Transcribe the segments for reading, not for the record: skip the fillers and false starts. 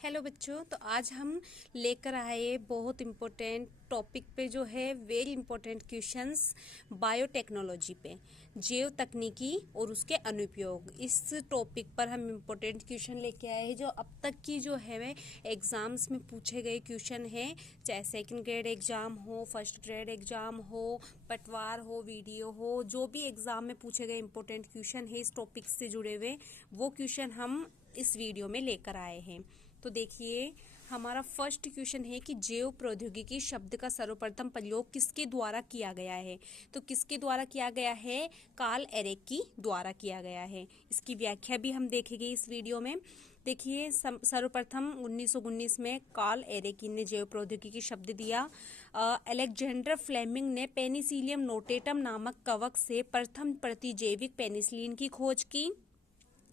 Hello बच्चों, तो आज हम लेकर आए बहुत इम्पोर्टेंट टॉपिक पे जो है वेरी इम्पोर्टेंट क्वेश्चंस बायोटेक्नोलॉजी पे, जैव तकनीकी और उसके अनुप्रयोग। इस टॉपिक पर हम इम्पोर्टेंट क्वेश्चन लेके आए हैं जो अब तक की जो है एग्जाम्स में पूछे गए क्वेश्चन हैं, चाहे सेकंड ग्रेड एग्जाम हो, फर्स्ट ग्रेड एग्जाम हो, पटवार हो, वीडियो हो, जो भी एग्जाम में पूछे गए इम्पोर्टेंट क्वेश्चन है इस टॉपिक से जुड़े हुए, वो क्वेश्चन हम इस वीडियो में लेकर आए हैं। तो देखिए, हमारा फर्स्ट क्वेश्चन है कि जैव प्रौद्योगिकी शब्द का सर्वप्रथम प्रयोग किसके द्वारा किया गया है। तो किसके द्वारा किया गया है? कार्ल एरेकी द्वारा किया गया है। इसकी व्याख्या भी हम देखेंगे इस वीडियो में। देखिए, सर्वप्रथम 1919 में कार्ल एरेकी ने जैव प्रौद्योगिकी शब्द दिया। अलेक्जेंडर फ्लेमिंग ने पेनिसिलियम नोटेटम नामक कवक से प्रथम प्रतिजैविक पेनिसिलिन की खोज की।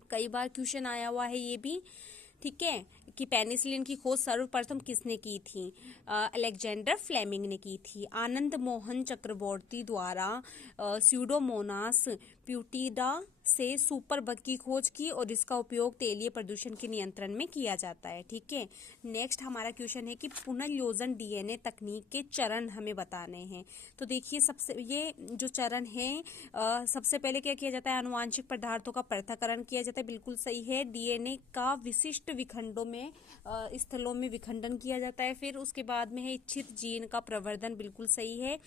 कई बार क्वेश्चन आया हुआ है ये भी, ठीक है, कि पेनिसिलिन की खोज सर्वप्रथम किसने की थी? अलेक्जेंडर फ्लेमिंग ने की थी। आनंद मोहन चक्रवर्ती द्वारा स्यूडोमोनास प्यूटिडा से सुपर बग की खोज की और इसका उपयोग तेलीय प्रदूषण के नियंत्रण में किया जाता है। ठीक है, नेक्स्ट हमारा क्वेश्चन है कि पुनर्योजन डीएनए तकनीक के चरण हमें बताने हैं। तो देखिए, सबसे ये जो चरण है, सबसे पहले क्या किया जाता है? आनुवांशिक पदार्थों का पृथक्करण किया जाता है, बिल्कुल सही है। डीएनए का विशिष्ट विखंडों में स्थलों में विखंडन किया जाता है। फिर उसके बाद में है इच्छित जीन का प्रवर्धन, बिल्कुल सही है।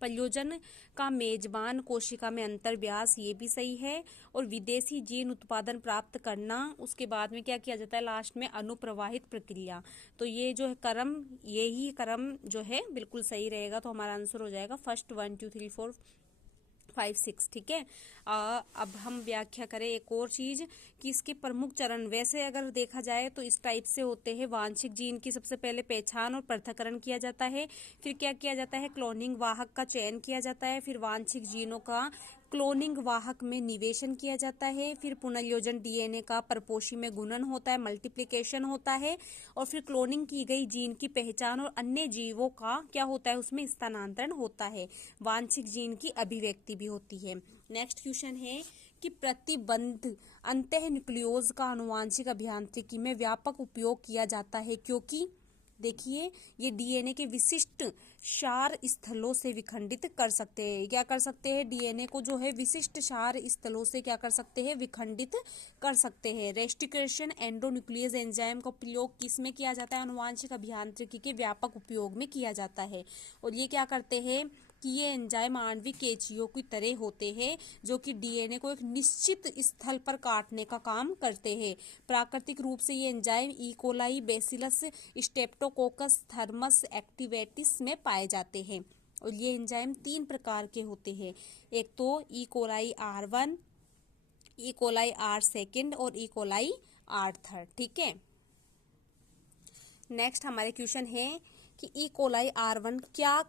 प्रयोजन का मेजबान कोशिका में अंतर व्यास, ये भी सही है। और विदेशी जीन उत्पादन प्राप्त करना, उसके बाद में क्या किया जाता है? लास्ट में अनुप्रवाहित प्रक्रिया। तो ये जो है क्रम, यही क्रम जो है बिल्कुल सही रहेगा। तो हमारा आंसर हो जाएगा फर्स्ट 1 2 3 4 5 6। ठीक है, अब हम व्याख्या करें एक और चीज कि इसके प्रमुख चरण, वैसे अगर देखा जाए तो इस टाइप से होते हैं। वांछित जीन की सबसे पहले पहचान और पृथक्करण किया जाता है। फिर क्या किया जाता है? क्लोनिंग वाहक का चयन किया जाता है। फिर वांछित जीनों का क्लोनिंग वाहक में निवेशन किया जाता है। फिर पुनर्योजन डीएनए का परपोषी में गुणन होता है, मल्टीप्लिकेशन होता है। और फिर क्लोनिंग की गई जीन की पहचान और अन्य जीवों का क्या होता है? उसमें स्थानांतरण होता है। वांछित जीन की अभिव्यक्ति भी होती है। नेक्स्ट क्वेश्चन है कि प्रतिबंध अंतःन्यूक्लियोज का आनुवांशिक अभियांत्रिकी में व्यापक उपयोग किया जाता है, क्योंकि देखिए, ये डीएनए के विशिष्ट क्षार स्थलों से विखंडित कर सकते हैं। क्या कर सकते हैं? डीएनए को जो है विशिष्ट क्षार स्थलों से क्या कर सकते हैं? विखंडित कर सकते हैं। रेस्टिकेशन एंडोन्यूक्लियस एंजाइम का प्रयोग किस में किया जाता है? आनुवांशिक अभियांत्रिकी के व्यापक उपयोग में किया जाता है। और ये क्या करते हैं कि ये एंजाइम आणविक कैंचियों की तरह होते हैं जो कि डीएनए को एक निश्चित स्थल पर काटने का काम करते हैं। प्राकृतिक रूप से ये enzyme E coli, Bacillus, Streptococcus, Thermus एक्टिवेटिस में पाए जाते हैं। और ये एंजाइम 3 प्रकार के होते हैं। एक तो E coli R1, E coli R2 और ई कोलाई R3। ठीक है, नेक्स्ट हमारे क्वेश्चन है कि ई कोलाई R1 क्या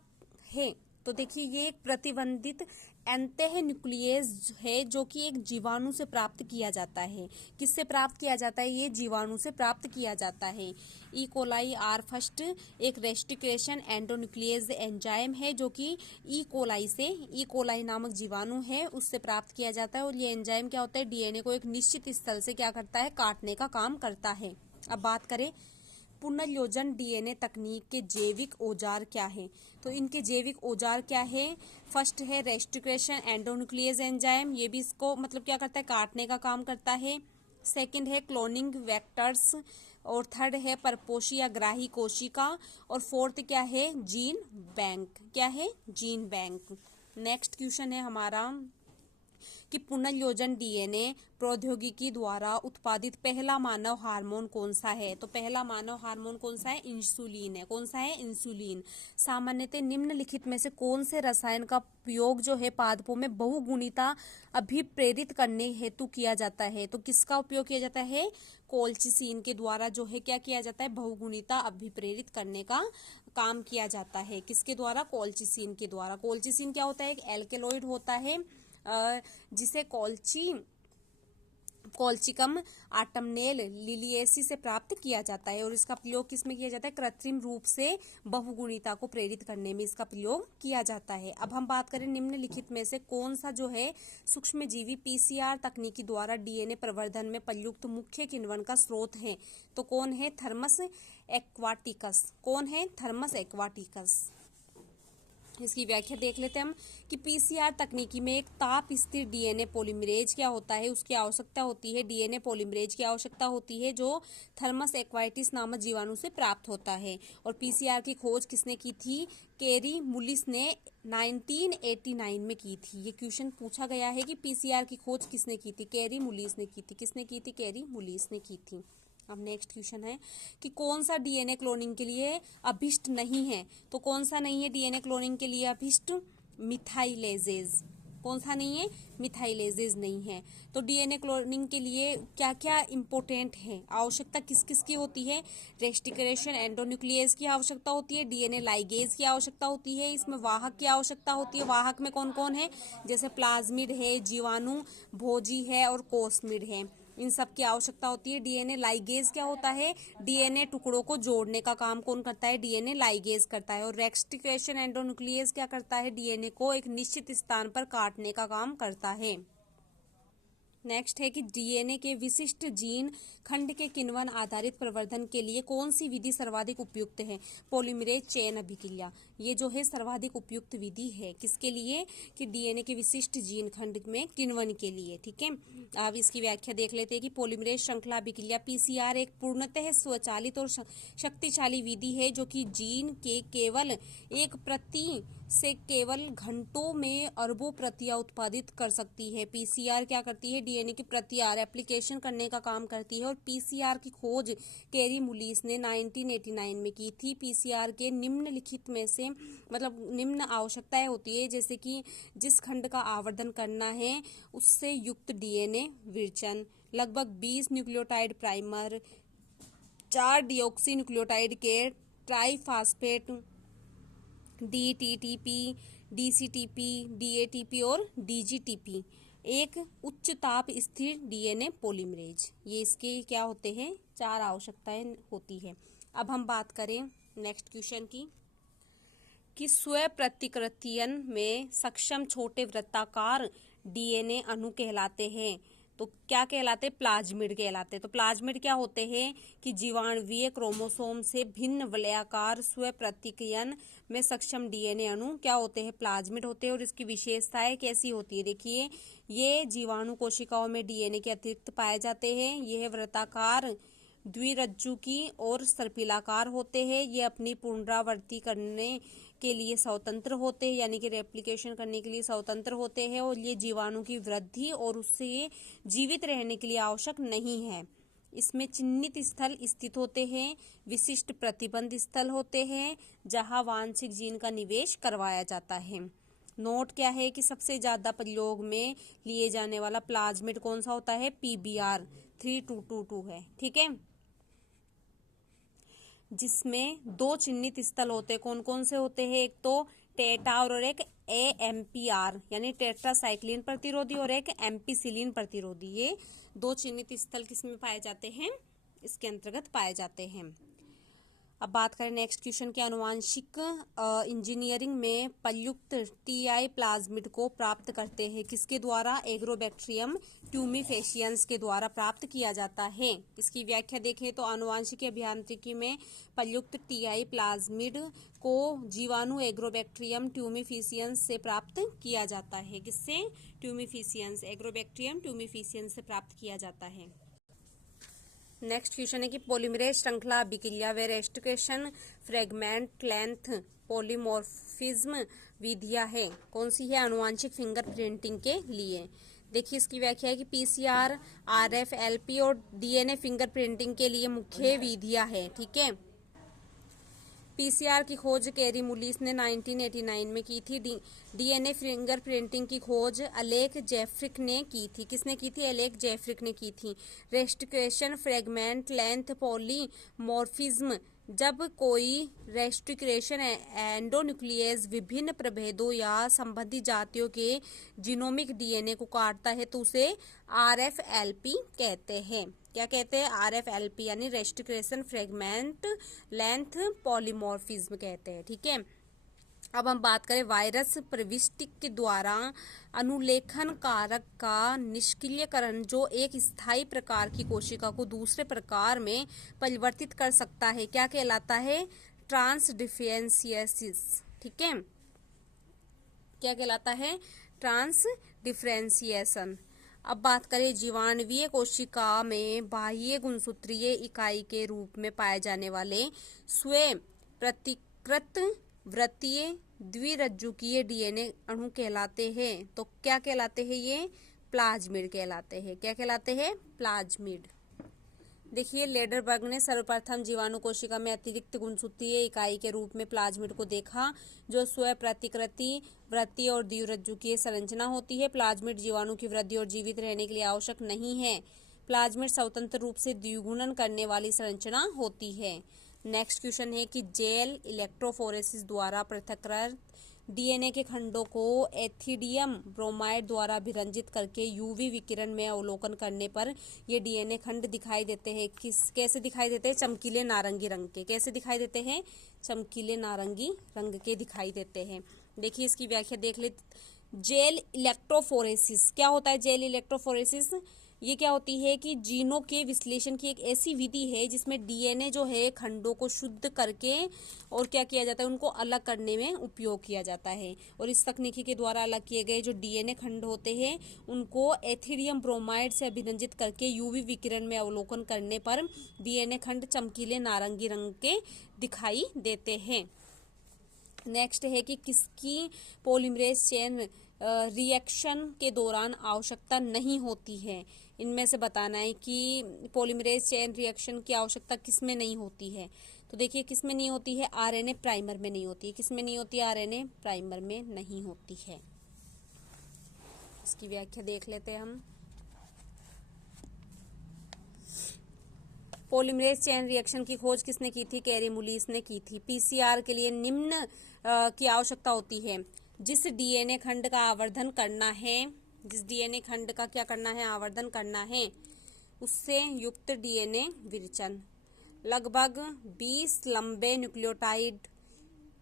है। तो देखिए, ये एक प्रतिबंधित एंटेन्यूक्लियस है जो कि एक जीवाणु से प्राप्त किया जाता है। किससे प्राप्त किया जाता है? ये जीवाणु से प्राप्त किया जाता है। ई कोलाई आर फर्स्ट एक रेस्टिकेशन एंडोन्यूक्लियस एंजाइम है जो कि ई कोलाई से, ई कोलाई नामक जीवाणु है, उससे प्राप्त किया जाता है। और ये एंजाइम क्या होता है? डीएनए को एक निश्चित स्थल से क्या करता है? काटने का काम करता है। अब बात करें पुनर्योजन डीएनए तकनीक के जैविक औजार क्या है। तो इनके जैविक औजार क्या है? फर्स्ट है रेस्टिकेशन एंडोन्यूक्लियस एंजाइम, ये भी इसको मतलब क्या करता है? काटने का काम करता है। सेकंड है क्लोनिंग वेक्टर्स। और थर्ड है परपोषी या ग्राही कोशिका। और फोर्थ क्या है? Gene bank. क्या है? Gene bank. नेक्स्ट क्वेश्चन है हमारा कि पुनर्योजन डीएनए प्रौद्योगिकी द्वारा उत्पादित पहला मानव हार्मोन कौन सा है। तो पहला मानव हार्मोन कौन सा है? इंसुलिन है। कौन सा है? इंसुलिन। सामान्यतः निम्नलिखित में से कौन से रसायन का उपयोग जो है पादपों में बहुगुणिता अभिप्रेरित करने हेतु किया जाता है। तो किसका उपयोग किया जाता है? कोल्चिसिन के द्वारा जो है क्या किया जाता है? बहुगुणिता अभिप्रेरित करने का काम किया जाता है। किसके द्वारा? कोल्चिसिन के द्वारा। कोल्चिसिन क्या होता है? एक एल्केलॉइड होता है जिसे कॉल्ची कोल्चिकम ऑटमनेल लिलिएसी से प्राप्त किया जाता है और इसका प्रयोग किसमें किया जाता है? कृत्रिम रूप से बहुगुणिता को प्रेरित करने में इसका प्रयोग किया जाता है। अब हम बात करें निम्नलिखित में से कौन सा जो है सूक्ष्मजीवी पीसीआर तकनीकी द्वारा डीएनए प्रवर्धन में प्रयुक्त मुख्य किण्वन का स्रोत है? तो कौन है? Thermos aquaticus. कौन है? Thermos aquaticus. इसकी व्याख्या देख लेते हैं हम कि पीसीआर तकनीकी में एक ताप स्थिर डीएनए पॉलीमरेज क्या होता है, उसकी आवश्यकता होती है। डीएनए पॉलीमरेज की आवश्यकता होती है जो थर्मस एक्वाइटिस नामक जीवाणु से प्राप्त होता है। और पीसीआर की खोज किसने की थी? केरी मुलिस ने 1989 में की थी। ये क्वेश्चन पूछा गया है कि पीसीआर की खोज किसने की थी? केरी मुलिस ने की थी। किसने की थी? केरी मुलिस ने की थी। अब नेक्स्ट क्वेश्चन है कि कौन सा डीएनए क्लोनिंग के लिए अभिष्ट नहीं है? तो कौन सा नहीं है डीएनए क्लोनिंग के लिए अभिष्ट? मिथाइलेजेज। कौन सा नहीं है? मिथाइलेजेज नहीं है। तो डीएनए क्लोनिंग के लिए क्या क्या इंपॉर्टेंट है? आवश्यकता किस किस की होती है? रेस्टिकेशन एंडोन्यूक्लियस की आवश्यकता होती है, डीएनए लाइगेज की आवश्यकता होती है, इसमें वाहक की आवश्यकता होती है। वाहक में कौन कौन है? जैसे प्लाज्मिड है, जीवाणु भोजी है और कोस्मिड है, इन सब की आवश्यकता होती है। डीएनए लाइगेज क्या होता है? डीएनए टुकड़ों को जोड़ने का काम कौन करता है? डीएनए लाइगेज करता है। और रेस्टिकेशन एंडोन्यूक्लियस क्या करता है? डीएनए को एक निश्चित स्थान पर काटने का काम करता है। नेक्स्ट है कि डीएनए के विशिष्ट जीन खंड के किण्वन आधारित प्रवर्धन के लिए कौन सी विधि सर्वाधिक उपयुक्त है? पॉलीमरेज चेन अभिक्रिया, ये जो है सर्वाधिक उपयुक्त विधि है। किसके लिए? कि डीएनए के विशिष्ट जीन खंड में किण्वन के लिए। ठीक है, अब इसकी व्याख्या देख लेते हैं कि पॉलीमरेज श्रृंखला अभिक्रिया पीसीआर एक पूर्णतः स्वचालित और शक्तिशाली विधि है जो कि जीन के केवल एक प्रति से केवल घंटों में अरबों प्रतियां उत्पादित कर सकती है। पीसीआर क्या करती है? डीएनए की प्रतियां रेप्लिकेशन करने का काम करती है। और पीसीआर की खोज केरी मुलिस ने 1989 में की थी। पीसीआर के निम्नलिखित में से मतलब निम्न आवश्यकताएं होती है, जैसे कि जिस खंड का आवर्धन करना है उससे युक्त डीएनए विरचन, लगभग 20 न्यूक्लियोटाइड प्राइमर, 4 डिऑक्सी न्यूक्लियोटाइड के ट्राइफास्फेट, डीटीटीपी, डीसीटीपी, डीएटीपी और डीजीटीपी, एक उच्च ताप स्थिर डीएनए पॉलीमरेज। ये इसके क्या होते हैं? 4 आवश्यकताएं होती है। अब हम बात करें नेक्स्ट क्वेश्चन की कि स्व प्रतिकृतियन में सक्षम छोटे वृत्ताकार डीएनए अणु कहलाते हैं। तो क्या कहलाते? प्लाज्मिड कहलाते हैं। तो प्लाज्मिड क्या होते हैं? कि जीवाणुवीय क्रोमोसोम से भिन्न वलयाकार स्व प्रतिकृतियन में सक्षम डीएनए अणु क्या होते हैं? प्लाज्मिड होते हैं। और इसकी विशेषताएं कैसी होती है? देखिए, ये जीवाणु कोशिकाओं में डीएनए के अतिरिक्त पाए जाते हैं। यह वृत्ताकार, द्विरज्जु की और सर्पिलाकार होते हैं। ये अपनी पुनरावृत्ति करने के लिए स्वतंत्र होते हैं, यानी कि रेप्लिकेशन करने के लिए स्वतंत्र होते हैं। और ये जीवाणु की वृद्धि और उससे जीवित रहने के लिए आवश्यक नहीं है। इसमें चिन्हित स्थल स्थित होते हैं, विशिष्ट प्रतिबंध स्थल होते हैं जहां वांछित जीन का निवेश करवाया जाता है। नोट क्या है कि सबसे ज्यादा प्रयोग में लिए जाने वाला प्लाज्मिड कौन सा होता है? PBR 3222 है। ठीक है, जिसमें 2 चिन्हित स्थल होते हैं। कौन कौन से होते हैं? एक तो टेटा और एक AMPR यानी टेट्रासाइक्लिन प्रतिरोधी और एक एम्पिसिलिन प्रतिरोधी। ये 2 चिन्हित स्थल किसमें पाए जाते हैं? इसके अंतर्गत पाए जाते हैं। अब बात करें नेक्स्ट क्वेश्चन के आनुवांशिक इंजीनियरिंग में प्रयुक्त टीआई प्लाज्मिड को प्राप्त करते हैं किसके द्वारा? एग्रोबैक्टीरियम ट्यूमिफेशियंस के द्वारा प्राप्त किया जाता है। इसकी व्याख्या देखें तो आनुवांशिक अभियांत्रिकी में प्रयुक्त टीआई प्लाज्मिड को जीवाणु एग्रोबैक्टीरियम ट्यूमिफेशियंस से प्राप्त किया जाता है। किससे? ट्यूमिफेशियंस, एग्रोबैक्टीरियम ट्यूमिफेशियंस से प्राप्त किया जाता है। नेक्स्ट क्वेश्चन है कि पॉलीमरेज श्रृंखला अभिक्रिया व रेस्टिकेशन फ्रेगमेंट लेंथ पॉलीमॉर्फिज्म विधियां है। कौन सी है? आनुवांशिक फिंगरप्रिंटिंग के लिए। देखिए, इसकी व्याख्या है कि पीसीआर, RF, LP और डीएनए फिंगरप्रिंटिंग के लिए मुख्य विधियां है। ठीक है, पीसीआर की खोज केरी मुलिस ने 1989 में की थी। डीएनए फिंगरप्रिंटिंग की खोज अलेक जेफ्रिक ने की थी। किसने की थी? अलेक जेफ्रिक ने की थी। रेस्टिकेशन फ्रेगमेंट लेंथ पॉलीमॉर्फिज्म जब कोई रेस्ट्रिक्शन एंडोन्यूक्लियस विभिन्न प्रभेदों या संबंधित जातियों के जीनोमिक डीएनए को काटता है तो उसे आरएफएलपी कहते हैं। क्या कहते हैं? आरएफएलपी यानी रेस्ट्रिक्शन फ्रेगमेंट लेंथ पॉलीमॉर्फिज्म कहते हैं। ठीक है। अब हम बात करें वायरस प्रविष्टि के द्वारा अनुलेखन कारक का निष्क्रियकरण जो एक स्थायी प्रकार की कोशिका को दूसरे प्रकार में परिवर्तित कर सकता है, क्या कहलाता है? ट्रांसडिफरेंशिएसिस। ठीक है। क्या कहलाता है? ट्रांसडिफरेंशिएशन। अब बात करें जीवाणुवीय कोशिका में बाह्य गुणसूत्रीय इकाई के रूप में पाए जाने वाले स्वयं प्रतिकृत वृत्तीय द्विरज्जुकीय डीएनए अणु कहलाते हैं। तो क्या कहलाते हैं? ये प्लाज्मिड कहलाते हैं। क्या कहलाते हैं? प्लाज्मिड। देखिए, लेडरबर्ग ने सर्वप्रथम जीवाणु कोशिका में अतिरिक्त गुणसूत्रीय इकाई के रूप में प्लाज्मिड को देखा, जो स्वयं प्रतिकृति वृत्तीय और द्विरज्जुकीय संरचना होती है। प्लाज्मिड जीवाणु की वृद्धि और जीवित रहने के लिए आवश्यक नहीं है। प्लाज्मिड स्वतंत्र रूप से द्विगुणन करने वाली संरचना होती है। नेक्स्ट क्वेश्चन है कि जेल इलेक्ट्रोफोरेसिस द्वारा पृथक्कृत डीएनए के खंडों को एथिडियम ब्रोमाइड द्वारा अभिरंजित करके यूवी विकिरण में अवलोकन करने पर ये डीएनए खंड दिखाई देते हैं। कैसे दिखाई देते हैं? चमकीले नारंगी रंग के। कैसे दिखाई देते हैं? चमकीले नारंगी रंग के दिखाई देते हैं। देखिए, इसकी व्याख्या देख ले। जेल इलेक्ट्रोफोरेसिस क्या होता है? जेल इलेक्ट्रोफोरेसिस ये क्या होती है कि जीनों के विश्लेषण की एक ऐसी विधि है जिसमें डीएनए जो है खंडों को शुद्ध करके और क्या किया जाता है? उनको अलग करने में उपयोग किया जाता है। और इस तकनीकी के द्वारा अलग किए गए जो डीएनए खंड होते हैं उनको एथिडियम ब्रोमाइड से अभिरंजित करके यूवी विकिरण में अवलोकन करने पर डीएनए खंड चमकीले नारंगी रंग के दिखाई देते हैं। नेक्स्ट है कि किसकी पॉलीमरेज चेन रिएक्शन के दौरान आवश्यकता नहीं होती है। इनमें से बताना है कि पॉलीमरेज चेन रिएक्शन की आवश्यकता किसमें नहीं होती है। तो देखिए, किसमें नहीं होती है? आरएनए प्राइमर में नहीं होती है। किसमें नहीं होती है? आरएनए प्राइमर में नहीं होती है। इसकी व्याख्या देख लेते हैं हम। पॉलीमरेज चेन रिएक्शन की खोज किसने की थी? कैरीमुलिस ने की थी। पीसीआर के लिए निम्न की आवश्यकता होती है। जिस डीएनए खंड का आवर्धन करना है, जिस डीएनए खंड का क्या करना है? आवर्धन करना है, उससे युक्त डीएनए विरचन। लगभग 20 लंबे न्यूक्लियोटाइड,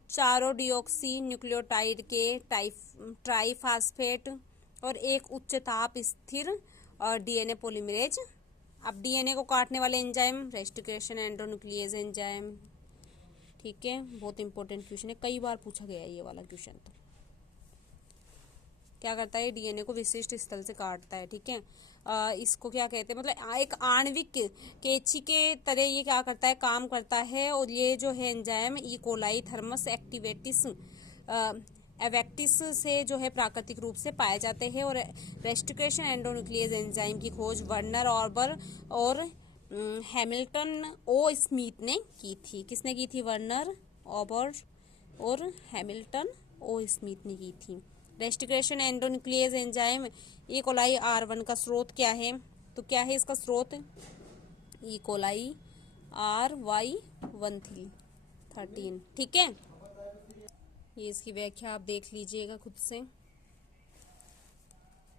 चारों डिऑक्सी न्यूक्लियोटाइड के ट्राइफास्फेट और एक उच्च ताप स्थिर डीएनए पॉलीमरेज। अब डीएनए को काटने वाले एंजाइम रेस्ट्रिक्शन एंडोन्यूक्लियस एंजाइम। ठीक है, बहुत इंपॉर्टेंट क्वेश्चन है, कई बार पूछा गया है ये वाला क्वेश्चन। तो क्या करता है? डीएनए को विशिष्ट स्थल से काटता है। ठीक है। इसको क्या कहते हैं? मतलब एक आणविक कैंची के तरह ये क्या करता है? काम करता है। और ये जो है एंजाइम ई कोलाई थर्मस एक्टिवेटिस एवेक्टिस से जो है प्राकृतिक रूप से पाए जाते हैं। और रेस्ट्रिक्शन एंडोन्यूक्लियस एंजाइम की खोज वर्नर ऑर्बर और हैमिल्टन ओ स्मिथ ने की थी। किसने की थी? वर्नर ऑर्बर और हैमिल्टन ओ स्मिथ ने की थी। Restriction endonuclease enzyme E coli R1 का स्रोत क्या है? तो क्या है इसका स्रोत? E coli RY13। ठीक है, ये इसकी व्याख्या आप देख लीजिएगा खुद से।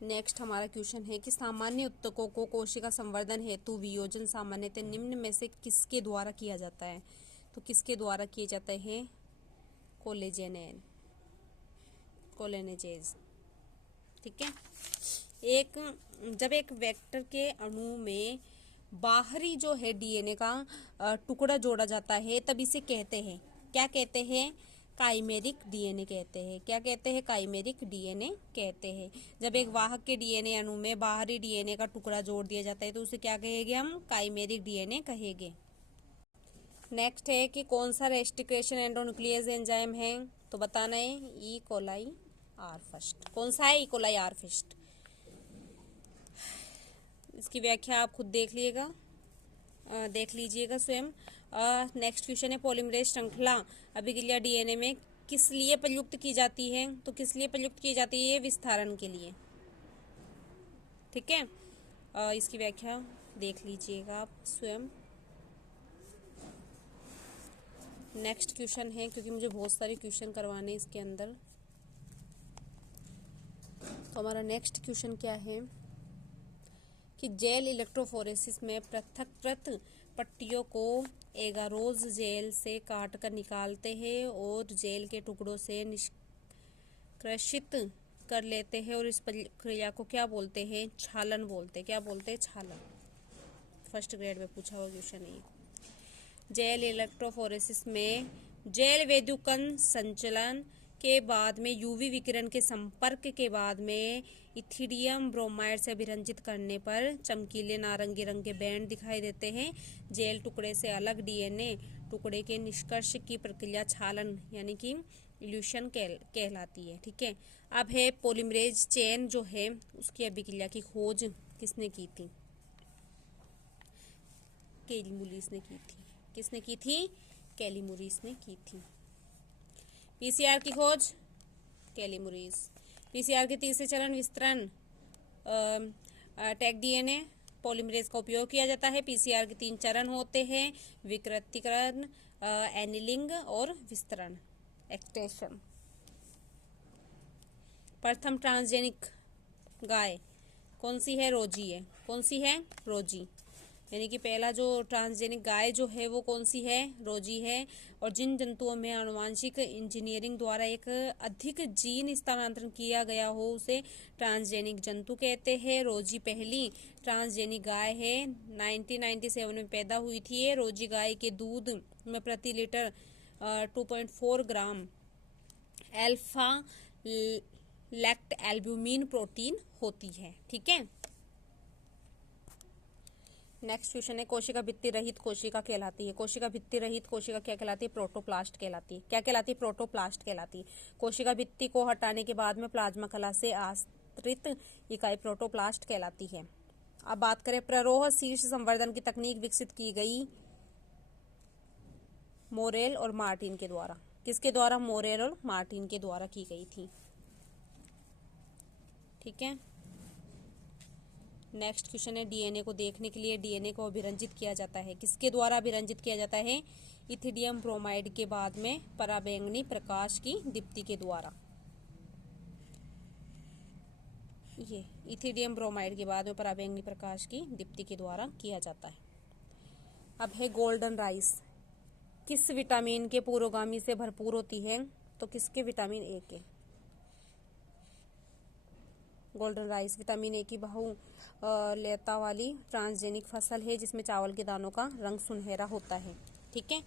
नेक्स्ट हमारा क्वेश्चन है कि सामान्य उत्तकों को कोशिका संवर्धन हेतु वियोजन सामान्यतः निम्न में से किसके द्वारा किया जाता है? तो किसके द्वारा किए जाते हैं? कोलेनेजेज। ठीक है। जब एक वेक्टर के अणु में बाहरी जो है डीएनए का टुकड़ा जोड़ा जाता है तब इसे कहते हैं, क्या कहते हैं? काइमेरिक डीएनए कहते हैं। क्या कहते हैं? काइमेरिक डीएनए कहते हैं। जब एक वाहक के डीएनए अणु में बाहरी डीएनए का टुकड़ा जोड़ दिया जाता है तो उसे क्या कहेंगे? हम काइमेरिक डीएनए कहेंगे। नेक्स्ट है कि कौन सा रेस्ट्रिक्शन एंडोन्यूक्लियस एंजाइम है? तो बताना है ई कोलाई आर फर्स्ट। कौन सा है? E coli are first. इसकी व्याख्या आप खुद देख लीजिएगा स्वयं। नेक्स्ट क्वेश्चन है पॉलीमरेज श्रृंखला अभिक्रिया डीएनए में किस लिए प्रयुक्त की जाती है? तो किस लिए प्रयुक्त की जाती है? विस्तारण के लिए। ठीक है, इसकी व्याख्या देख लीजिएगा आप स्वयं। नेक्स्ट क्वेश्चन है, क्योंकि मुझे बहुत सारे क्वेश्चन करवाने इसके अंदर, तो हमारा नेक्स्ट क्वेश्चन क्या है कि जेल इलेक्ट्रोफोरेसिस में पृथककृत पट्टियों को एगारोज जेल से काट कर निकालते हैं और जेल के टुकड़ों से निष्कृषित कर लेते हैं, और इस प्रक्रिया को क्या बोलते हैं? छालन बोलते हैं। क्या बोलते हैं? छालन। फर्स्ट ग्रेड में पूछा हुआ क्वेश्चन है ये। जेल इलेक्ट्रोफोरेसिस में जेल वैद्युकण संचलन के बाद में यूवी विकिरण के संपर्क के बाद में इथिडियम ब्रोमाइड से अभिरंजित करने पर चमकीले नारंगी रंग के बैंड दिखाई देते हैं। जेल टुकड़े से अलग डीएनए टुकड़े के निष्कर्ष की प्रक्रिया छालन यानी कि इल्यूशन कहलाती है। ठीक है। अब है पॉलीमरेज चेन जो है उसकी अभिक्रिया की खोज किसने की थी? कैलीमुरिस ने की थी। किसने की थी? कैलीमुरिस ने की थी। पीसीआर की खोज कैलीमुरिस। पीसीआर के तीसरे चरण विस्तरण टैग डीएनए पॉलीमरेज का उपयोग किया जाता है। पीसीआर के 3 चरण होते हैं, विकृतीकरण, एनिलिंग और विस्तरण एक्सटेशन। प्रथम ट्रांसजेनिक गाय कौन सी है? रोजी है। कौन सी है? रोजी। यानी कि पहला जो ट्रांसजेनिक गाय जो है वो कौन सी है? रोजी है। और जिन जंतुओं में आनुवांशिक इंजीनियरिंग द्वारा एक अधिक जीन स्थानांतरण किया गया हो उसे ट्रांसजेनिक जंतु कहते हैं। रोजी पहली ट्रांसजेनिक गाय है। 1997 में पैदा हुई थी ये। रोजी गाय के दूध में प्रति लीटर 2.4 ग्राम अल्फा लैक्ट एल्ब्यूमिन प्रोटीन होती है। ठीक है। नेक्स्ट क्वेश्चन है, कोशिका भित्ति रहित कोशिका कहलाती है। कोशिका भित्ति रहित कोशिका क्या कहलाती है? प्रोटोप्लास्ट कहलाती है। क्या कहलाती है? प्रोटोप्लास्ट कहलाती है। कोशिका भित्ति को हटाने के बाद में प्लाज्मा कला से आश्रित इकाई प्रोटोप्लास्ट कहलाती है। अब बात करें, प्ररोह शीर्ष संवर्धन की तकनीक विकसित की गई मोरेल और मार्टिन के द्वारा। किसके द्वारा? मोरेल और मार्टिन के द्वारा की गई थी। ठीक है। नेक्स्ट क्वेश्चन है, डीएनए को देखने के लिए डीएनए को अभिरंजित किया जाता है। किसके द्वारा अभिरंजित किया जाता है? इथिडियम ब्रोमाइड के बाद में पराबैंगनी प्रकाश की दीप्ति के द्वारा। ये इथिडियम ब्रोमाइड के बाद में पराबैंगनी प्रकाश की दीप्ति के द्वारा किया जाता है। अब है गोल्डन राइस किस विटामिन के पुरोगामी से भरपूर होती है? तो किसके? विटामिन ए के। गोल्डन राइस विटामिन ए की बहुलता वाली ट्रांसजेनिक फसल है जिसमें चावल के दानों का रंग सुनहरा होता है। ठीक है।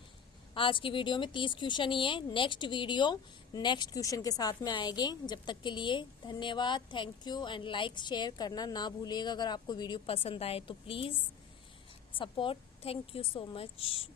आज की वीडियो में 30 क्वेश्चन ही है। नेक्स्ट वीडियो नेक्स्ट क्वेश्चन के साथ में आएंगे। जब तक के लिए धन्यवाद। Thank you and like share करना ना भूलिएगा। अगर आपको वीडियो पसंद आए तो please support. Thank you so much.